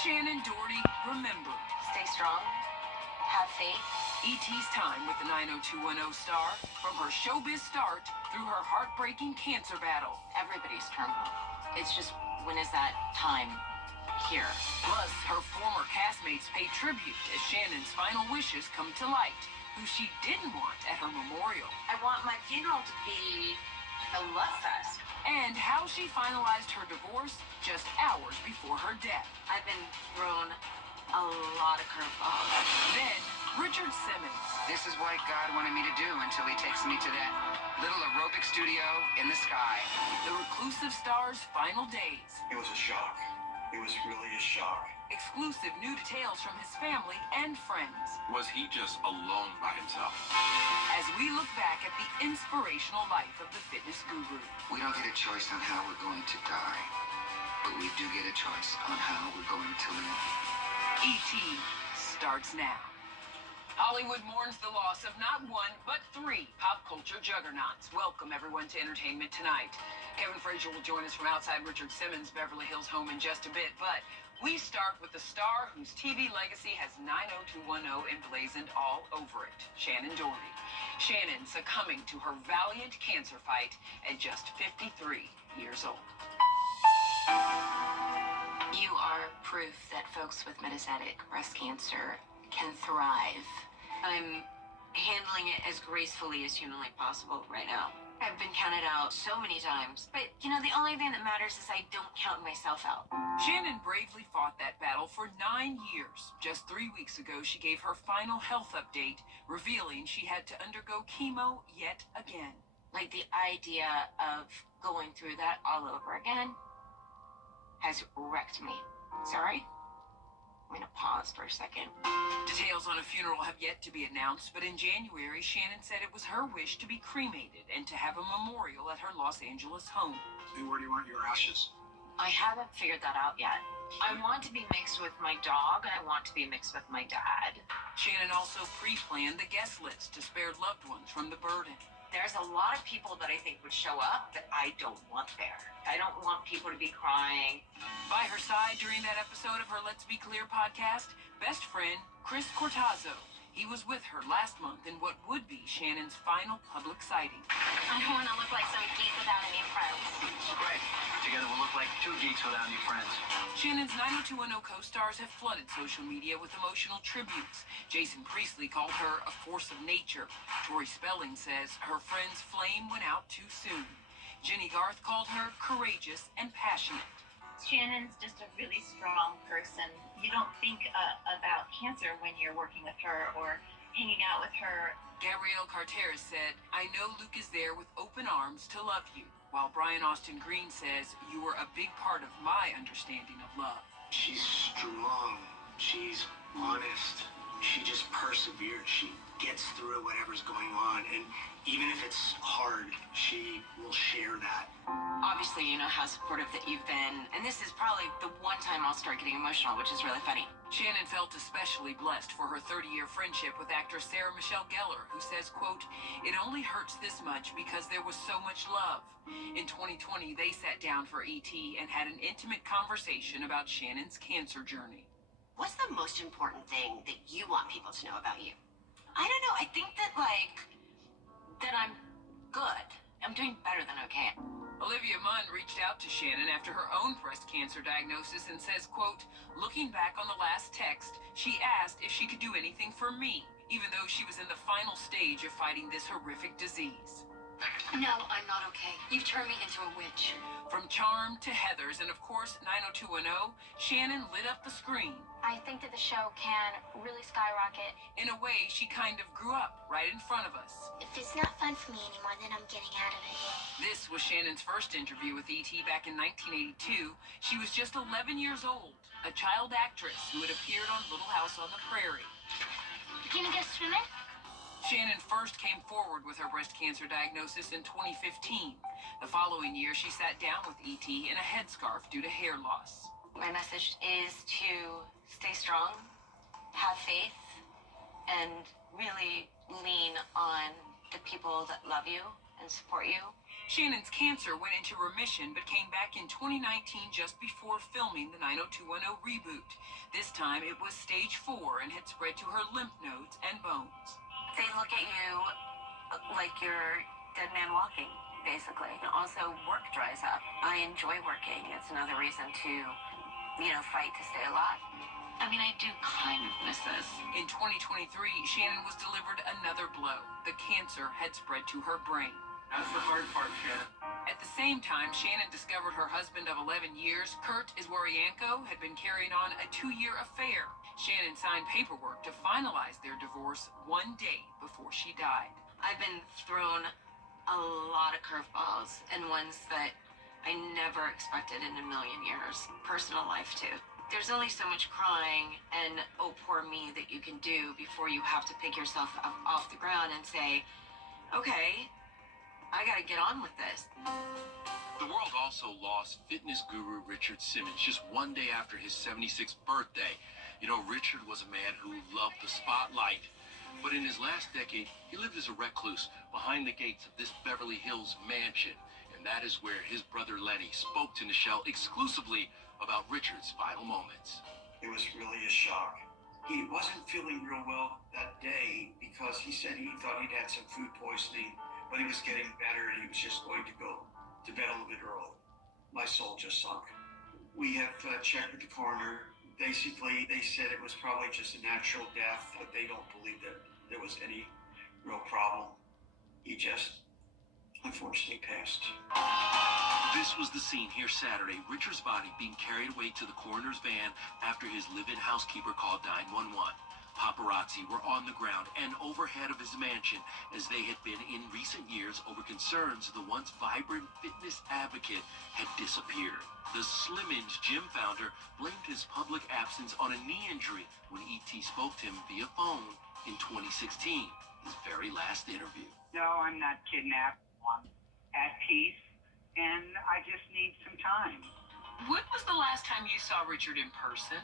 Shannon Doherty, remember. Stay strong. Have faith. E.T.'s time with the 90210 star, from her showbiz start through her heartbreaking cancer battle. Everybody's terminal. It's just, when is that time here? Plus, her former castmates pay tribute as Shannon's final wishes come to light, who she didn't want at her memorial. I want my funeral to be a love fest. And how she finalized her divorce just hours before her death. I've been thrown a lot of curveballs. Then, Richard Simmons. This is what God wanted me to do until he takes me to that little aerobic studio in the sky. The reclusive star's final days. It was a shock. It was really a shock. Exclusive new details from his family and friends. Was he just alone by himself? As we look back at the inspirational life of the fitness guru. We don't get a choice on how we're going to die, but we do get a choice on how we're going to live. E.T. starts now. Hollywood mourns the loss of not one, but three pop culture juggernauts. Welcome, everyone, to Entertainment Tonight. Kevin Frazier will join us from outside Richard Simmons' Beverly Hills home in just a bit, but we start with the star whose TV legacy has 90210 emblazoned all over it, Shannon Doherty. Shannon succumbing to her valiant cancer fight at just 53 years old. You are proof that folks with metastatic breast cancer can thrive. I'm handling it as gracefully as humanly possible right now. I've been counted out so many times, but the only thing that matters is I don't count myself out. Shannon bravely fought that battle for 9 years. Just 3 weeks ago, she gave her final health update, revealing she had to undergo chemo yet again. Like, the idea of going through that all over again has wrecked me. Sorry? I'm gonna pause for a second. Details on a funeral have yet to be announced, but in January, Shannon said it was her wish to be cremated and to have a memorial at her Los Angeles home. And where do you want your ashes? I haven't figured that out yet. I want to be mixed with my dog, and I want to be mixed with my dad. Shannon also pre-planned the guest list to spare loved ones from the burden. There's a lot of people that I think would show up that I don't want there. I don't want people to be crying. By her side during that episode of her Let's Be Clear podcast, best friend Chris Cortazzo. He was with her last month in what would be Shannon's final public sighting. I don't want to look like some geek without any friends. Great. Together we'll look like two geeks without any friends. Shannon's 90210 co-stars have flooded social media with emotional tributes. Jason Priestley called her a force of nature. Tori Spelling says her friend's flame went out too soon. Jenny Garth called her courageous and passionate. Shannon's just a really strong person. You don't think about cancer when you're working with her or hanging out with her. Gabrielle Carteris said, I know Luke is there with open arms to love you. While Brian Austin Green says, you were a big part of my understanding of love. She's strong. She's honest. She just perseveres. She gets through whatever's going on. And even if it's hard, she will share that. Obviously, you know how supportive that you've been, and this is probably the one time I'll start getting emotional, which is really funny. Shannon felt especially blessed for her 30-year friendship with actress Sarah Michelle Gellar, who says, quote, it only hurts this much because there was so much love. In 2020, they sat down for ET and had an intimate conversation about Shannon's cancer journey. What's the most important thing that you want people to know about you? I don't know. I think that, that I'm good. I'm doing better than okay. Olivia Munn reached out to Shannon after her own breast cancer diagnosis and says, quote, looking back on the last text, she asked if she could do anything for me, even though she was in the final stage of fighting this horrific disease. No, I'm not okay. You've turned me into a witch. From Charm to Heathers and, of course, 90210, Shannon lit up the screen. I think that the show can really skyrocket. In a way, she kind of grew up right in front of us. If it's not fun for me anymore, then I'm getting out of it. This was Shannon's first interview with ET back in 1982. She was just 11 years old, a child actress who had appeared on Little House on the Prairie. You gonna go swimming? Shannon first came forward with her breast cancer diagnosis in 2015. The following year, she sat down with ET in a headscarf due to hair loss. My message is to stay strong, have faith, and really lean on the people that love you and support you. Shannon's cancer went into remission but came back in 2019 just before filming the 90210 reboot. This time it was stage 4 and had spread to her lymph nodes and bones. They look at you like you're dead man walking, basically. And also, work dries up. I enjoy working. It's another reason to, fight to stay alive. I mean, I do kind of miss this. In 2023, Shannon was delivered another blow. The cancer had spread to her brain. That's the hard part, Shannon. At the same time, Shannon discovered her husband of 11 years, Kurt Iswaryanko, had been carrying on a 2-year affair. Shannon signed paperwork to finalize their divorce one day before she died. I've been thrown a lot of curveballs and ones that I never expected in a million years. Personal life, too. There's only so much crying and oh, poor me that you can do before you have to pick yourself up off the ground and say, okay, I gotta get on with this. The world also lost fitness guru Richard Simmons just one day after his 76th birthday. You know, Richard was a man who loved the spotlight. But in his last decade, he lived as a recluse behind the gates of this Beverly Hills mansion. And that is where his brother Lenny spoke to Nichelle exclusively about Richard's final moments. It was really a shock. He wasn't feeling real well that day because he said he thought he'd had some food poisoning, but he was getting better and he was just going to go to bed a little bit early. My soul just sunk. We have checked with the coroner. Basically, they said it was probably just a natural death, but they don't believe that there was any real problem. He just unfortunately passed. This was the scene here Saturday, Richard's body being carried away to the coroner's van after his live-in housekeeper called 911. Paparazzi were on the ground and overhead of his mansion as they had been in recent years over concerns the once vibrant fitness advocate had disappeared. The Slimmage gym founder blamed his public absence on a knee injury when E.T. spoke to him via phone in 2016, his very last interview. No, I'm not kidnapped. I'm at peace, and I just need some time. When was the last time you saw Richard in person?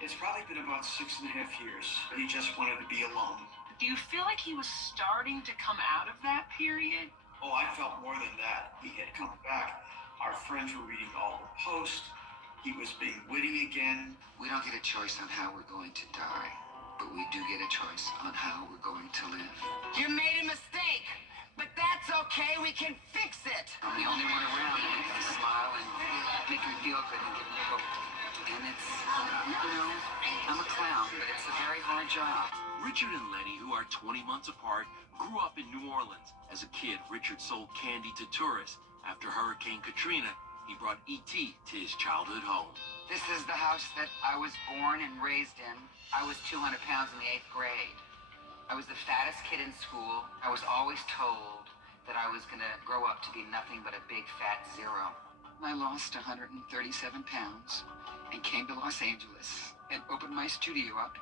It's probably been about 6.5 years. He just wanted to be alone. Do you feel like he was starting to come out of that period? Oh, I felt more than that. He had come back. Our friends were reading all the posts. He was being witty again. We don't get a choice on how we're going to die, but we do get a choice on how we're going to live. You made a mistake, but that's okay. We can fix it. I'm the only one around to make him smile and make him feel good and give him hope. And it's, I'm a clown, but it's a very hard job. Richard and Lenny, who are 20 months apart, grew up in New Orleans. As a kid, Richard sold candy to tourists. After Hurricane Katrina, he brought E.T. to his childhood home. This is the house that I was born and raised in. I was 200 pounds in the 8th grade. I was the fattest kid in school. I was always told that I was gonna grow up to be nothing but a big fat zero. I lost 137 pounds and came to Los Angeles and opened my studio up.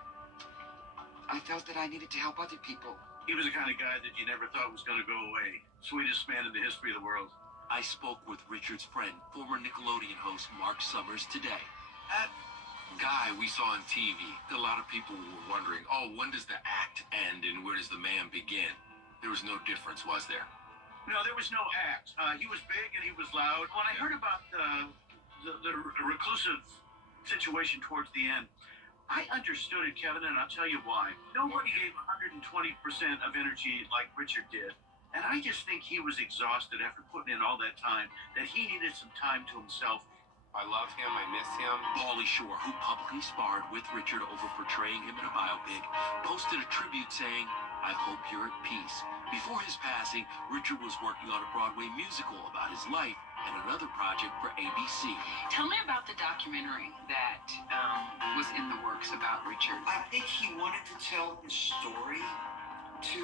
I felt that I needed to help other people. He was the kind of guy that you never thought was going to go away. Sweetest man in the history of the world. I spoke with Richard's friend, former Nickelodeon host Mark Summers, today. That guy we saw on TV, a lot of people were wondering, oh, when does the act end and where does the man begin? There was no difference, was there? No, there was no act. He was big and he was loud. When I heard about the reclusive situation towards the end, I understood it, Kevin, and I'll tell you why. Nobody gave 120% of energy like Richard did. And I just think he was exhausted after putting in all that time, that he needed some time to himself. I love him, I miss him. Pauly Shore, who publicly sparred with Richard over portraying him in a biopic, posted a tribute saying, I hope you're at peace. Before his passing, Richard was working on a Broadway musical about his life and another project for ABC. Tell me about the documentary that was in the works about Richard. I think he wanted to tell his story to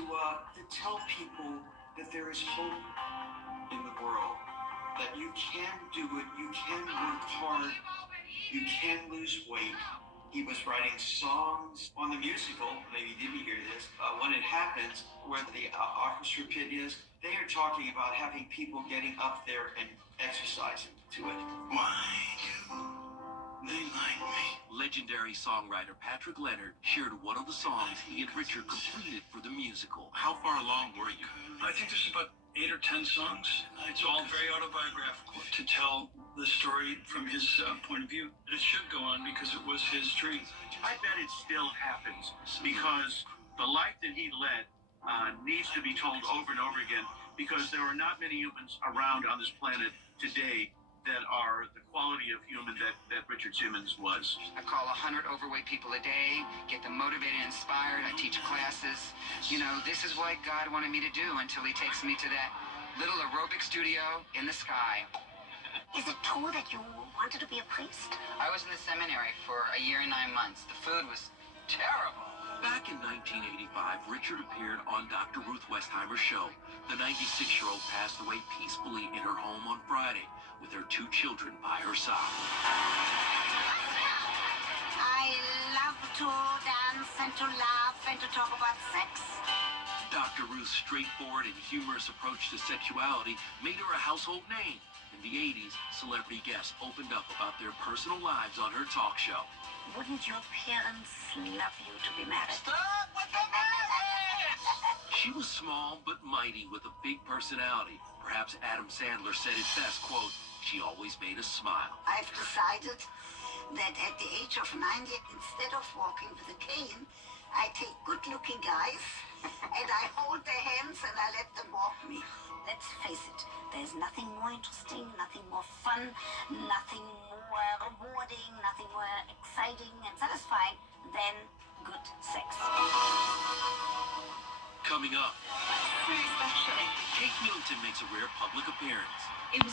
tell people that there is hope in the world, that you can do it, you can work hard, you can lose weight. He was writing songs on the musical, maybe you didn't hear this, When It Happens, where the orchestra pit is, they are talking about having people getting up there and exercising to it. Why do they like me? Legendary songwriter Patrick Leonard shared one of the songs he and Richard completed for the musical. How far along were you? I think there's about 8 or 10 songs. It's all very autobiographical to tell the story from his point of view. It should go on because it was his dream. I bet it still happens because the life that he led needs to be told over and over again because there are not many humans around on this planet today that are the quality of human that Richard Simmons was. I call 100 overweight people a day, get them motivated and inspired. I teach classes. You know, this is what God wanted me to do until he takes me to that little aerobic studio in the sky. Is it true that you wanted to be a priest? I was in the seminary for a year and 9 months. The food was terrible. Back in 1985, Richard appeared on Dr. Ruth Westheimer's show. The 96-year-old passed away peacefully in her home on Friday with her 2 children by her side. I love to dance and to laugh and to talk about sex. Dr. Ruth's straightforward and humorous approach to sexuality made her a household name. In the 80s, celebrity guests opened up about their personal lives on her talk show. Wouldn't your parents love you to be married? Stop with the music! She was small but mighty with a big personality. Perhaps Adam Sandler said it best, quote, "She always made us smile." I've decided that at the age of 90, instead of walking with a cane, I take good-looking guys and I hold their hands and I let them walk me. Let's face it, there's nothing more interesting, nothing more fun, nothing more rewarding, nothing more exciting and satisfying than good sex. Coming up, Very special. Kate Middleton makes a rare public appearance. It was